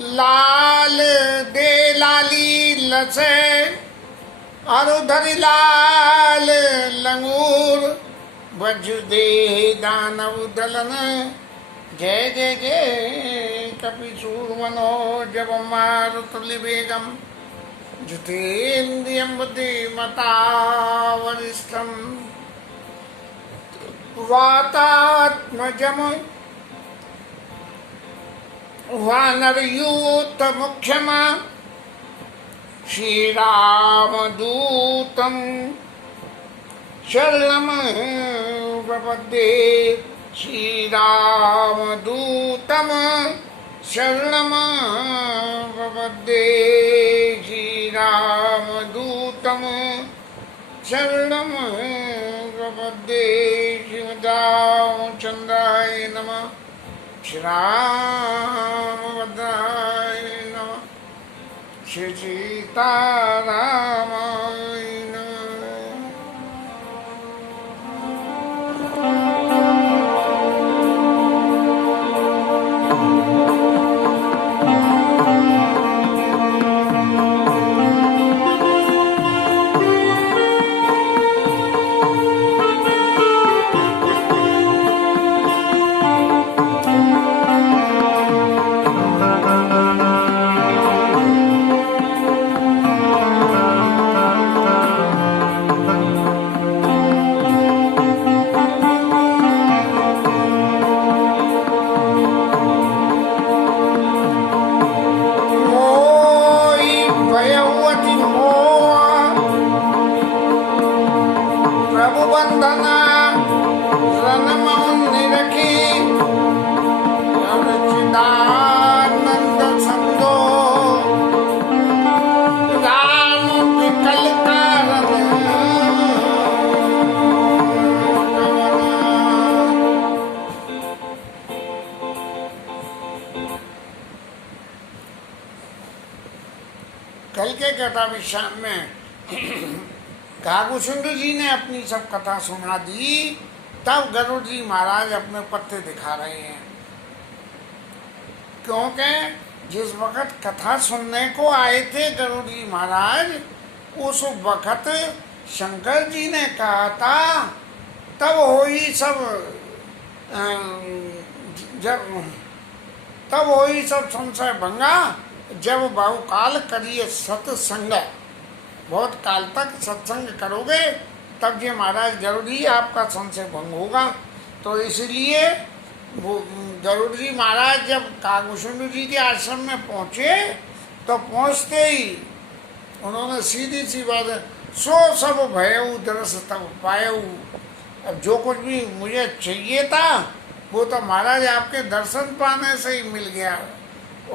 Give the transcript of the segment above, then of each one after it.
लाल दे लाली लसे अरुधरि लाल लंगूर बज दे दानव दलन जय जय जय कपिसूर मनोजव मारुतुल्य वेगम जितेन्द्रियं बुद्धिमता वरिष्ठं वातात्मजम् वानरयूथमुख्यम् श्रीरामदूतं शरणं प्रपद्ये श्रीरामदूतं शरणं प्रपद्ये श्रीरामदूतं शरणं प्रपद्ये श्रीरामचन्द्राय नमः श्रीरामभद्राय नमः श्री सीतारामाय कल के कथा विश्राम में कागभूषुंड जी ने अपनी सब कथा सुना दी। तब गरुड़ जी महाराज अपने पत्ते दिखा रहे हैं, क्योंकि जिस वक्त कथा सुनने को आए थे गरुड़ जी महाराज, उस वक्त शंकर जी ने कहा था तब होई सब संशय भंगा जब बहुकाल करिए सत्संग। बहुत काल तक सत्संग करोगे तब ये महाराज गरुड़ जी आपका संशय भंग होगा। तो इसलिए वो गरुड़ जी महाराज जब कागभूषुंड जी के आश्रम में पहुँचे तो पहुँचते ही उन्होंने सीधी सी बात सो सब भयऊ दरस तब पायऊ। अब जो कुछ भी मुझे चाहिए था वो तो महाराज आपके दर्शन पाने से ही मिल गया।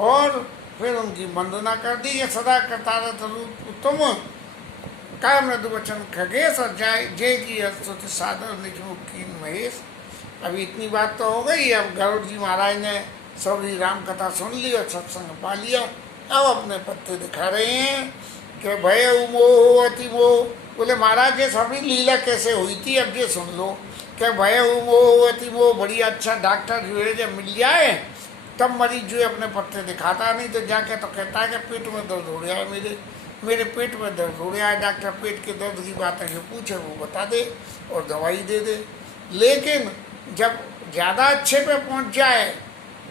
और फिर उनकी वंदना कर दी। ये सदा करतारथ रूप तुम काय मृदु वचन खगेश और जय की स्तुति सादर निज मुख कीन महेश। अभी इतनी बात तो हो गई। अब गरुड़ जी महाराज ने सबरी राम कथा सुन ली और सत्संग पा लिया। अब अपने पत्ते दिखा रहे हैं कि भय मोह अति मोह। बोले महाराज ये सबरी लीला कैसे हुई थी अब ये सुन लो। कि भय मोह अति मोह, बड़ी अच्छा डॉक्टर जो है जब मिल जाए तब मरीज जो है अपने पत्ते दिखाता, नहीं तो जाके तो कहता है कि पेट में दर्द हो गया है, मेरे पेट में दर्द हो गया है। डॉक्टर पेट के दर्द की बात है जो पूछे वो बता दे और दवाई दे दे। लेकिन जब ज़्यादा अच्छे पे पहुंच जाए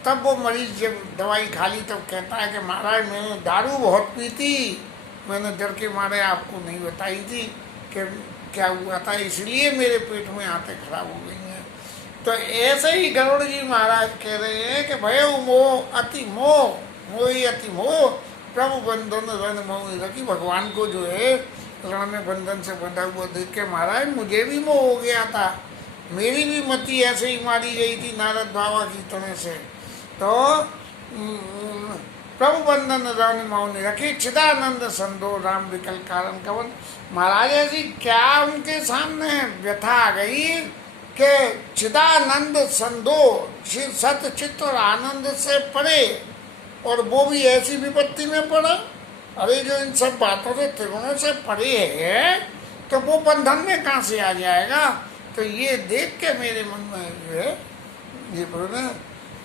तब वो मरीज जब दवाई खा ली तब कहता है कि महाराज मैंने दारू बहुत पी थी, मैंने डर के मारे आपको नहीं बताई थी कि क्या हुआ था, इसलिए मेरे पेट में आंतें खराब हो गई हैं। तो ऐसे ही गरुड़ जी महाराज कह रहे हैं कि भय मोह अति मोह, मोही अति मोह प्रभु बंधन रण मोह रखी। भगवान को जो है रण में बंधन से बंधा हुआ देख के महाराज मुझे भी मोह हो गया था, मेरी भी मति ऐसे ही मारी गई थी नारद बाबा की तरह से। तो प्रभु बंधन रण मोह रखी चिदानंद संदो राम विकल कारण कवन। महाराज जी क्या उनके सामने व्यथा आ गई कि चिदानंद संदो सत चित्त और आनंद से परे, और वो भी ऐसी विपत्ति में पड़ा। अरे जो इन सब बातों से त्रिगुणों से परे है तो वो बंधन में कहाँ से आ जाएगा। तो ये देख के मेरे मन में जो है ये बोले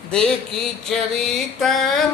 देखी चरितन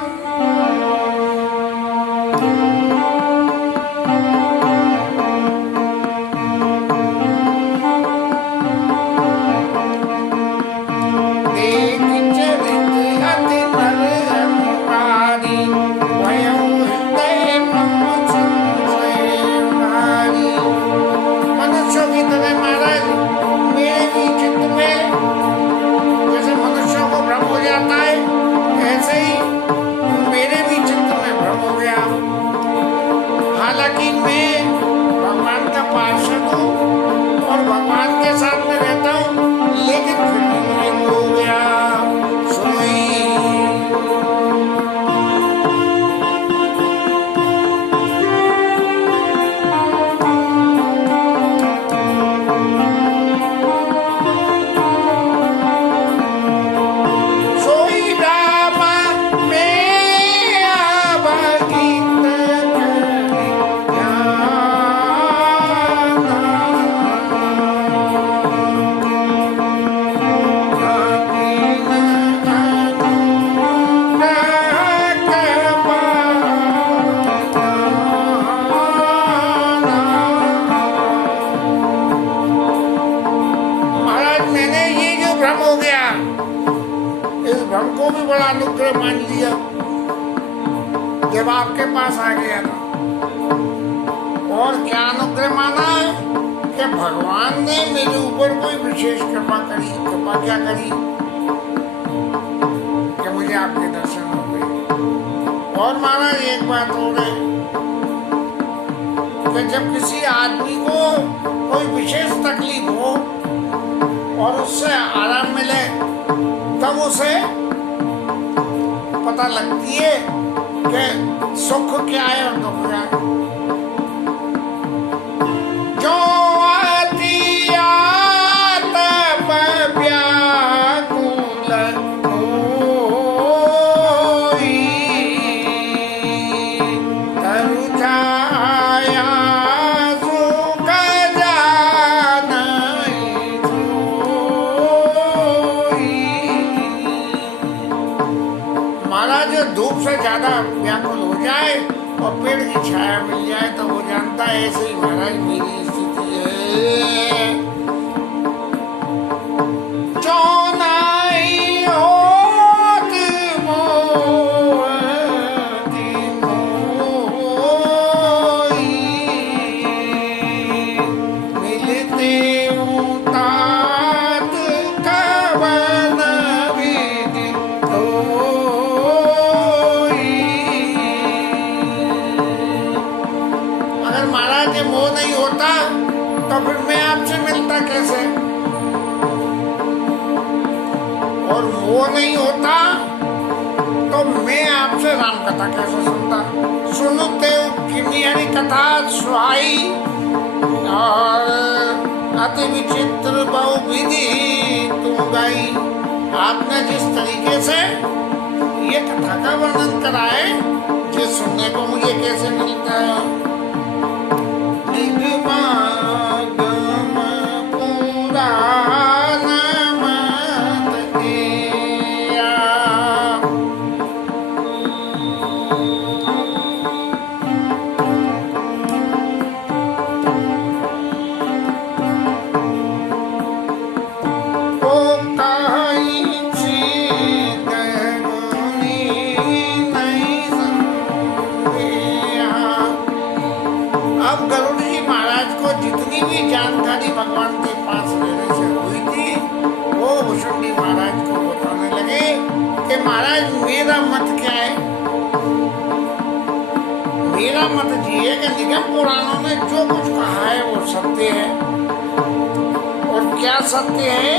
दिया जब आपके पास आ गया था। और क्या अनुग्रह माना है कि भगवान ने मेरे ऊपर कोई विशेष कृपा करी। कृपा क्या करी कि मुझे आपके दर्शन हो गए। और महाराज एक बात और है कि जब किसी आदमी को कोई विशेष तकलीफ हो और उससे आराम मिले तब उसे पता लगती है कि सुख क्या है और दुख क्या है। जो आती आत व्याकुल होई, तरु छाया सुख जानई सोई। महाराज धूप से ज्यादा व्याकुल हो जाए और पेड़ की छाया मिल जाए तो वो जानता है ऐसे ही महाराज मेरी स्थिति है। जो नहीं होत मोती मोई, मिलते उतात कवन विधि होई। अगर महाराज ये मोह नहीं होता तो फिर मैं आपसे मिलता कैसे, और मोह नहीं होता तो मैं आपसे राम कथा कैसे सुनता। सुनते कितनी हरी कथा सुहाई और अति विचित्र बहुविधि तुम गाई। आपने जिस तरीके से ये कथा का वर्णन करा है ये सुनने को मुझे कैसे मिलता है। अब गरुड़ जी महाराज को जितनी भी जानकारी भगवान के पास रहने से हुई थी वो भुषुंडी महाराज को बताने लगे कि महाराज मेरा मत क्या है। मेरा मत ये है कि निगम पुराणों ने जो कुछ कहा है वो सत्य है। और क्या सत्य है?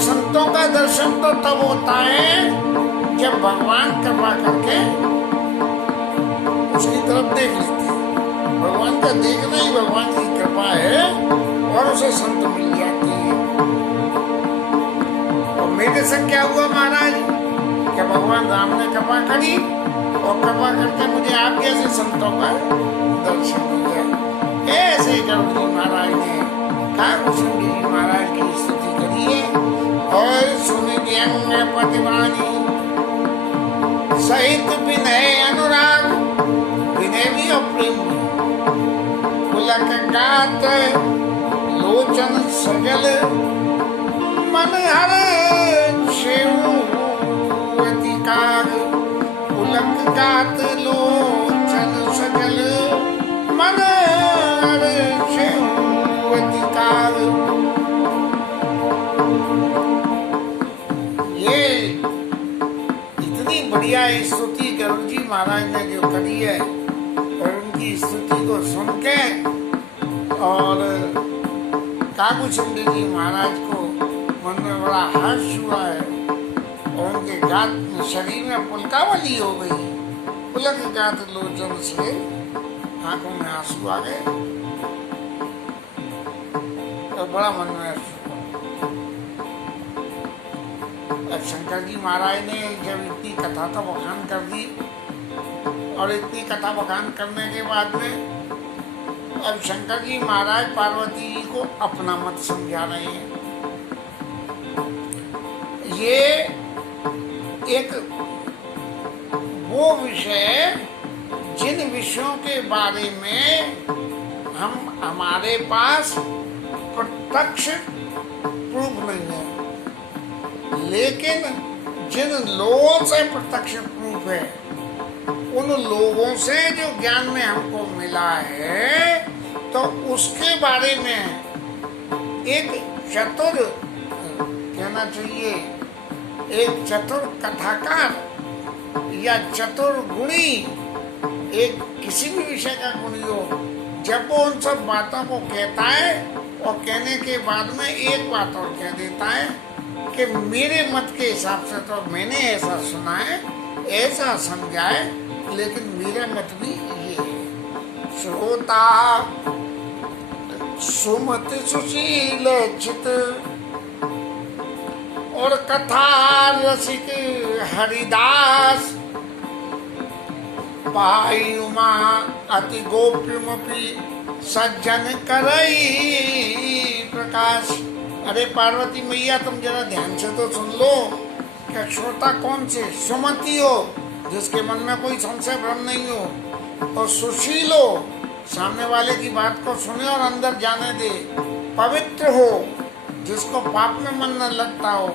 संतों का दर्शन तो तब होता है जब भगवान कृपा करके उसकी तरफ देख लेते हैं। भगवान का देखना ही भगवान की कृपा है और उसे संत मिल जाती है। और मेरे संग क्या हुआ महाराज कि भगवान राम ने कृपा करी और कृपा करके मुझे आप जैसे संतों का दर्शन मिल गया। ऐसे ही गरुड़ जी महाराज ने भुषुंडी जी महाराज की स्तुति करी है। और सुनि व्यंग प्रतिवानी सहित विनय अनुराग, विनय भी और प्रेम भी। पुलक गात लोचन सजल, मन हर अधिकार। पुलक गात लोचन सजल, मन हर अधिकार। बढ़िया स्तुति गरुड़ जी महाराज ने जो करी है और उनकी स्तुति को सुन के और कागुचंडी जी महाराज को मन में बड़ा हर्ष हुआ है और उनके गात शरीर में पुलकावली हो गई। पुलक गात लोचन से आंखों में आंसू आ गए और बड़ा मन में हर्ष हुआ। अब शंकर जी महाराज ने जब इतनी कथा का बखान कर दी और इतनी कथा बखान करने के बाद में अब शंकर जी महाराज पार्वती जी को अपना मत समझा रहे हैं। ये एक वो विषय जिन विषयों के बारे में हमारे पास प्रत्यक्ष प्रूफ नहीं है, लेकिन जिन लोगों से प्रत्यक्ष प्रूफ है उन लोगों से जो ज्ञान में हमको मिला है, तो उसके बारे में एक चतुर कहना चाहिए, एक चतुर कथाकार या चतुर गुणी, एक किसी भी विषय का गुणी हो, जब वो उन सब बातों को कहता है और कहने के बाद में एक बात और कह देता है कि मेरे मत के हिसाब से तो मैंने ऐसा सुना है, ऐसा समझा है, लेकिन मेरा मत भी ये है। श्रोता सुमत सुशील चित और कथा रसिक हरिदास, पाई उमा अति गोप्यमपि सज्जन करई प्रकाश। अरे पार्वती मैया तुम जरा ध्यान से तो सुन लो, क्या श्रोता कौन से? सुमति हो, जिसके मन में कोई संशय भ्रम नहीं हो, और सुशील हो, सामने वाले की बात को सुने और अंदर जाने दे, पवित्र हो, जिसको पाप में मन न लगता हो,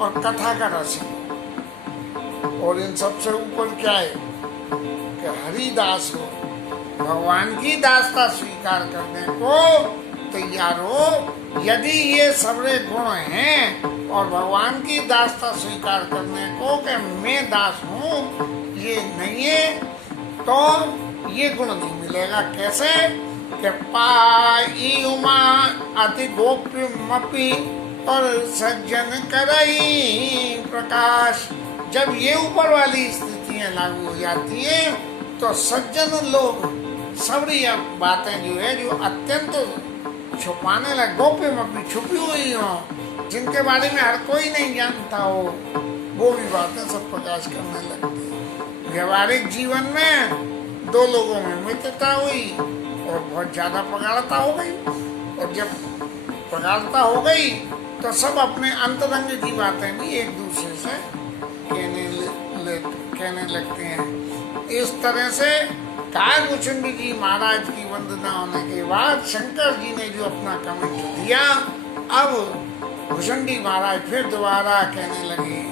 और कथा का रस हो, और इन सबसे ऊपर क्या है कि हरिदास हो, भगवान की दासता स्वीकार करने को तैयार हो। यदि ये सबरे गुण हैं और भगवान की दासता स्वीकार करने को कि मैं दास हूँ ये नहीं है, तो ये गुण नहीं मिलेगा। कैसे कि पाई उमा अति गोप्यमपि और सज्जन करई प्रकाश। जब ये ऊपर वाली स्थितियां लागू हो जाती है तो सज्जन लोग सबरी बातें जो है जो अत्यंत छुपाने लगे, गोप्यमपि छुपी हुई हो, जिनके बारे में हर कोई नहीं जानता हो, वो भी बातें सब प्रकाश करने लगती है। व्यवहारिक जीवन में दो लोगों में मित्रता हुई और बहुत ज्यादा प्रगाढ़ता हो गई, और जब प्रगाढ़ता हो गई तो सब अपने अंतरंग की बातें भी एक दूसरे से कहने लगते हैं। इस तरह से कागभूषुंडी जी महाराज की वंदना होने के बाद शंकर जी ने जो अपना कमेंट दिया, अब भूषुंडी महाराज फिर दोबारा कहने लगे,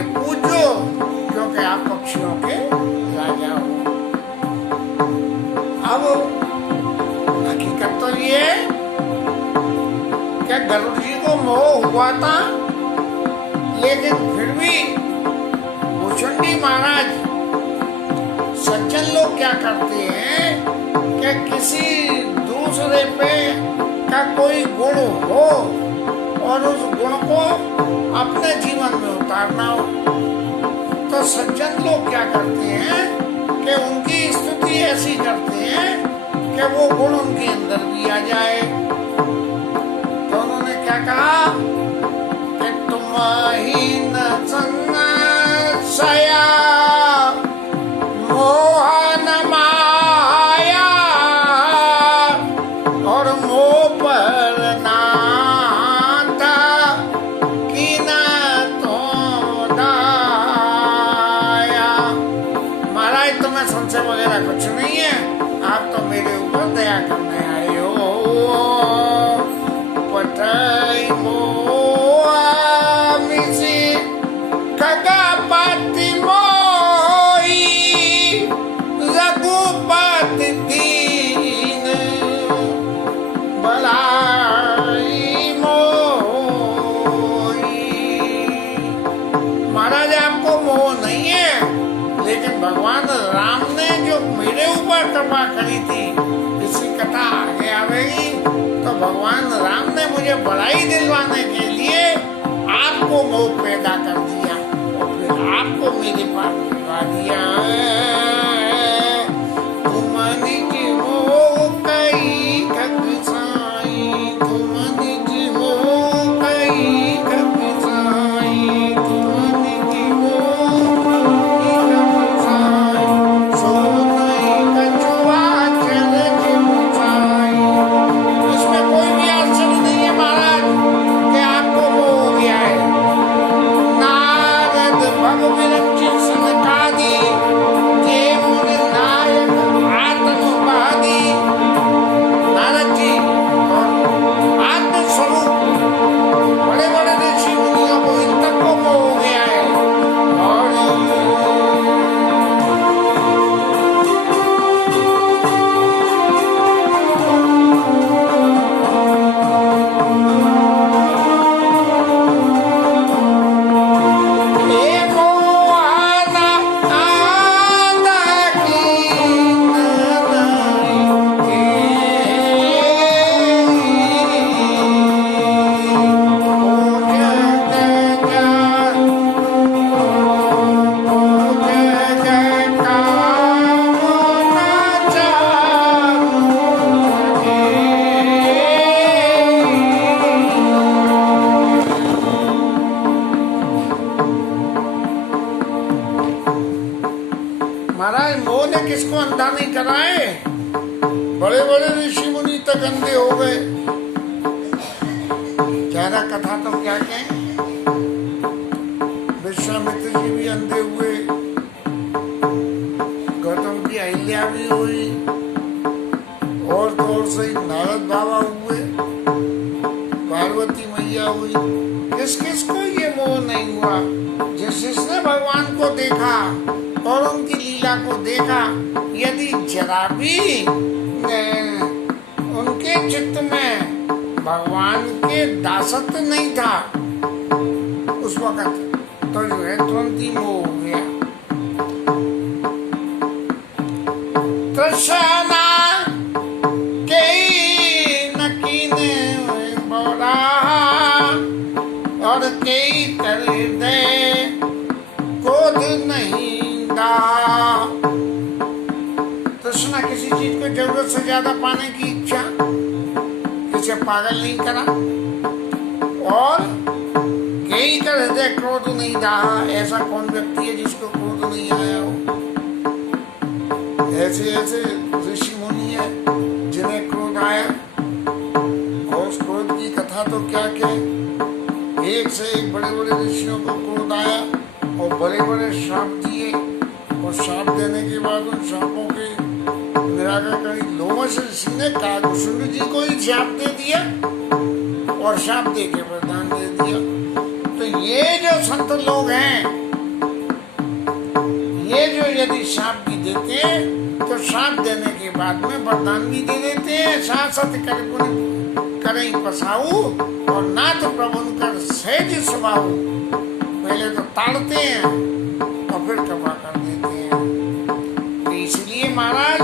इसलिए पूजो क्योंकि आप पक्षियों के राजा हो। अब हकीकत तो ये है क्या गरुड़ जी को मोह हुआ था, लेकिन फिर भी भुचुंडी महाराज सज्जन लोग क्या करते हैं कि किसी दूसरे पे का कोई गुण हो और उस गुण को अपने जीवन में उतारना हो, तो सज्जन लोग क्या करते हैं कि उनकी स्तुति ऐसी करते हैं कि वो गुण उनके अंदर भी आ जाए। तो उन्होंने क्या कहा कि तुम ही न संशया मोहन माया और मोह पर नाथा की न तो दाया। महाराज तुम्हें संशय वगैरह कुछ नहीं है, आप तो मेरे ऊपर दया करने आए हो। पठाई मोआ मिसी खगा पाती मोई रघुपति दीन भलाई मोई। महाराज आपको मोह नहीं है, लेकिन भगवान राम ने जो मेरे ऊपर कृपा करी थी, इसकी कथा आगे आवेगी, तो भगवान राम ने मुझे बड़ाई दिलवाने के लिए आपको मोह पैदा कर दिया और फिर आपको मेरे पास भिजवा दिया। तुम निज मोह कई खग साई, तुम निज मोह कई खग साई, तुम निज मोह कई खग साई, सो नहीं कछुआ चल जिमुसाई। इसमें कोई भी आश्चर्य नहीं है महाराज कि आपको मोह हो गया है। नारद भव विरंचित सनकादि जे मुनि नायक आत्मवादी। नारद जी और आत्मस्वरूप बड़े बड़े ऋषि मुनियों को इन तक को मोह हो गया है। और महाराज मोह ने किसको अंधा नहीं कराए, बड़े बड़े ऋषि मुनि तक अंधे हो गए। ज्यादा कथा तो क्या कहें, विश्वामित्र जी भी अंधे हुए, गौतम की अहिल्या भी हुई, और तो और से नारद बाबा हुए, पार्वती मैया हुई। किस किस को ये मोह नहीं हुआ? जिसने भगवान को देखा और उनकी लीला को देखा, यदि जरा भी उनके चित्त में भगवान के दासत्व नहीं था, उस वक्त तो जो है तुरंत ही मोह हो गया। तृष्णा के नकीन बोरा और कई कर दे क्रोध नहीं दा। तृष्णा किसी चीज को जरूरत से ज्यादा पाने की इच्छा किसे पागल नहीं करा, और कई का हृदय क्रोध नहीं रहा। ऐसा कौन व्यक्ति है जिसको क्रोध नहीं आया हो? ऐसे ऐसे ऋषि मुनि है जिन्हें क्रोध आया, और उस क्रोध की कथा तो क्या कहें। एक से एक बड़े बड़े ऋषियों को क्रोध आया और बड़े बड़े श्राप दिए, और श्राप देने के बाद उन श्रापों के निराकरण करी। लोमश ऋषि ने काकभूषुंड जी को ही श्राप दे दिया और श्राप दे के वरदान दे दिया। तो ये जो संत लोग हैं ये जो यदि श्राप भी देते हैं तो श्राप देने के बाद में वरदान भी दे देते हैं, शासत कर करें पसाऊ और नाथ प्रबंध कर सहज स्वभाव। पहले तो ताड़ते हैं और फिर कृपा कर देते हैं। तो इसलिए महाराज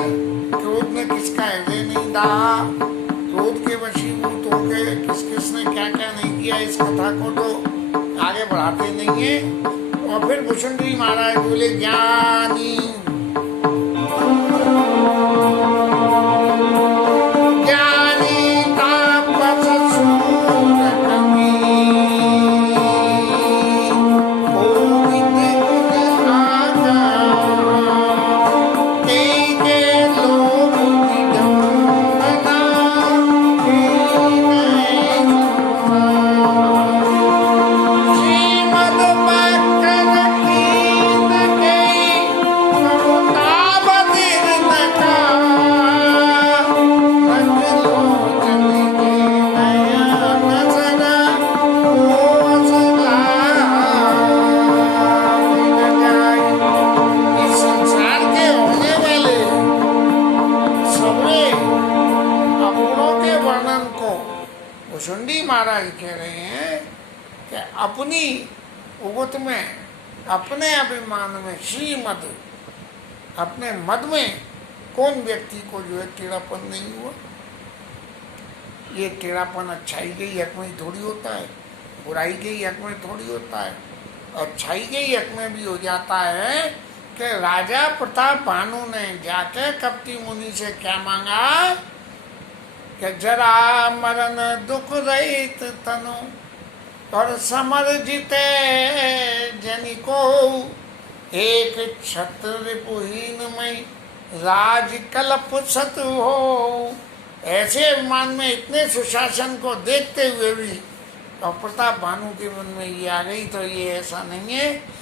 क्रोध ने किसका हृदय नहीं दहा, क्रोध के वशीभूत होकर किस किसने क्या क्या नहीं किया, इस कथा को तो आगे बढ़ाते नहीं है। और फिर भुषुंडी महाराज बोले ज्ञानी भुषुंडी महाराज कह रहे हैं कि अपनी उगत में, अपने अभिमान में, श्रीमद अपने मद में कौन व्यक्ति को जो है टेढ़ापन नहीं हुआ। ये टेढ़ापन अच्छाई के हक में थोड़ी होता है, बुराई के हक में थोड़ी होता है, अच्छाई के हक में भी हो जाता है। कि राजा प्रताप भानु ने जाके कपटी मुनि से क्या मांगा कि जरा मरण दुख रहित तनु और समर जीते जनि को एक छत्र रिपुहीन में राज कल्प सत हो। ऐसे अभिमान में इतने सुशासन को देखते हुए भी और प्रताप भानु के मन में ये आ गई, तो ये ऐसा नहीं है।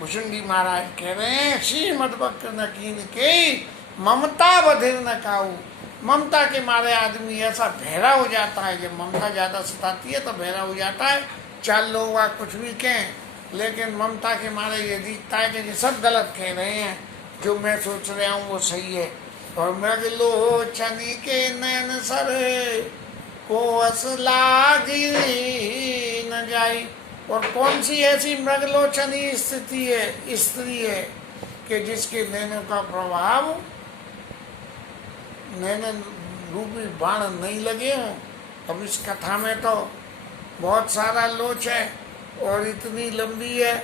भुषुंडी महाराज कह रहे हैं श्रीमद वक्र न कीन के ममता बधिर न काऊ। ममता के मारे आदमी ऐसा बहरा हो जाता है, जब ममता ज्यादा सताती है तो बहरा हो जाता है। चार लोग कुछ भी कहें, लेकिन ममता के मारे ये दिखता है कि ये सब गलत कह रहे हैं, जो मैं सोच रहा हूँ वो सही है। और मृगलोचनी के नैन सर को असलागी न जाई। और कौन सी ऐसी मृगलोचनी स्थिति है, स्त्री है कि जिसके नैनों का प्रभाव नैन रूपी बाण नहीं लगे हों। अब इस कथा में तो बहुत सारा लोच है और इतनी लंबी है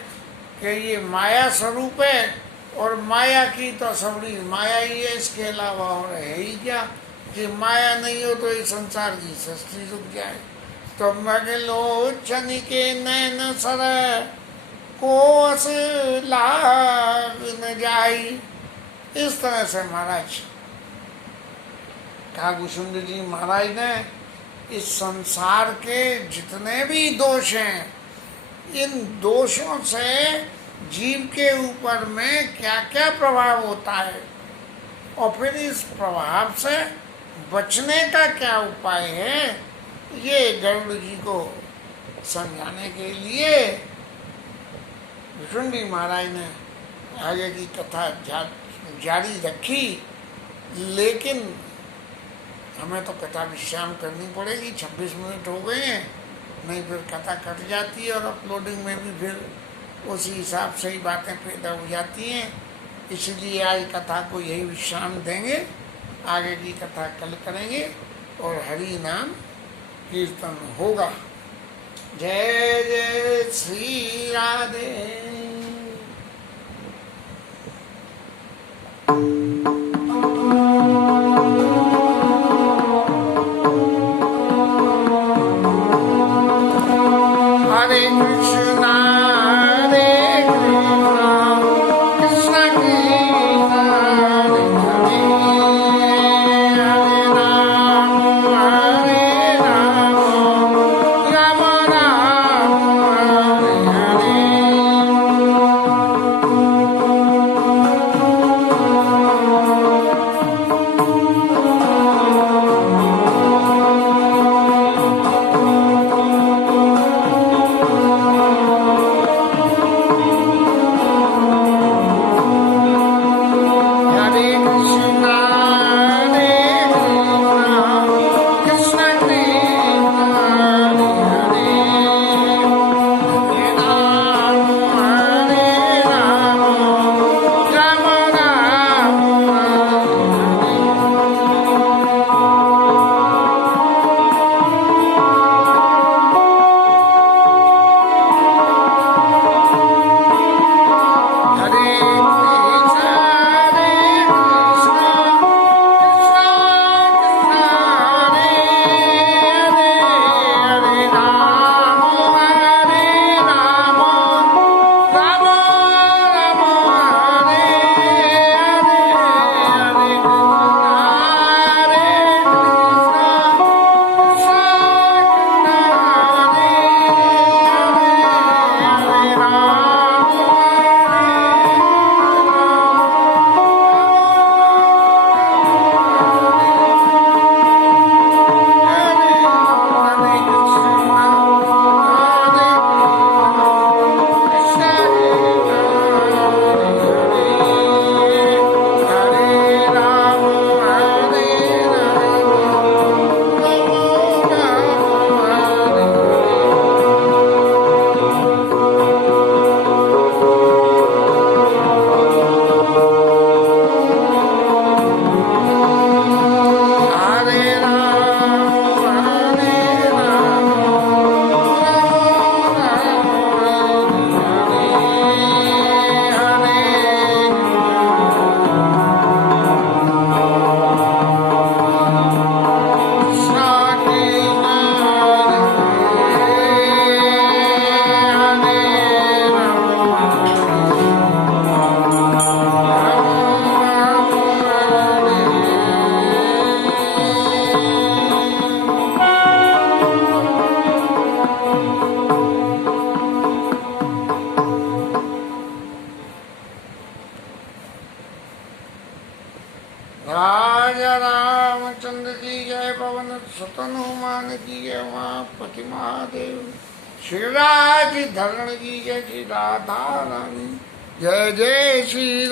कि ये माया स्वरूप है, और माया की तो सबड़ी माया ही है, इसके अलावा और है ही क्या। कि माया नहीं हो तो ये संसार की सृष्टि रुक जाए। तो मृगलोचनी के नैन सर कोस लाग न जाई। इस तरह से महाराज कागुसुंड जी महाराज ने इस संसार के जितने भी दोष हैं, इन दोषों से जीव के ऊपर में क्या क्या प्रभाव होता है और फिर इस प्रभाव से बचने का क्या उपाय है, ये गरुड़ जी को समझाने के लिए भुषुंडी महाराज ने आगे की कथा जारी रखी। लेकिन हमें तो कथा विश्राम करनी पड़ेगी, 26 मिनट हो गए हैं, नहीं फिर कथा कट जाती है और अपलोडिंग में भी फिर उसी हिसाब से ही बातें पैदा हो जाती हैं। इसलिए आज कथा को यही विश्राम देंगे, आगे की कथा कल करेंगे और हरि नाम कीर्तन होगा। जय जय श्री राधे। हरे कृष्णा कृष्ण कृष्ण हरे हरे राम राम राम हरे हरे। राजा रामचंद्र की जय, पवन सुत हनुमान की जय, उमापति महादेव, श्री राज धरण की जय, श्री राधा रानी जय जय श्री राम।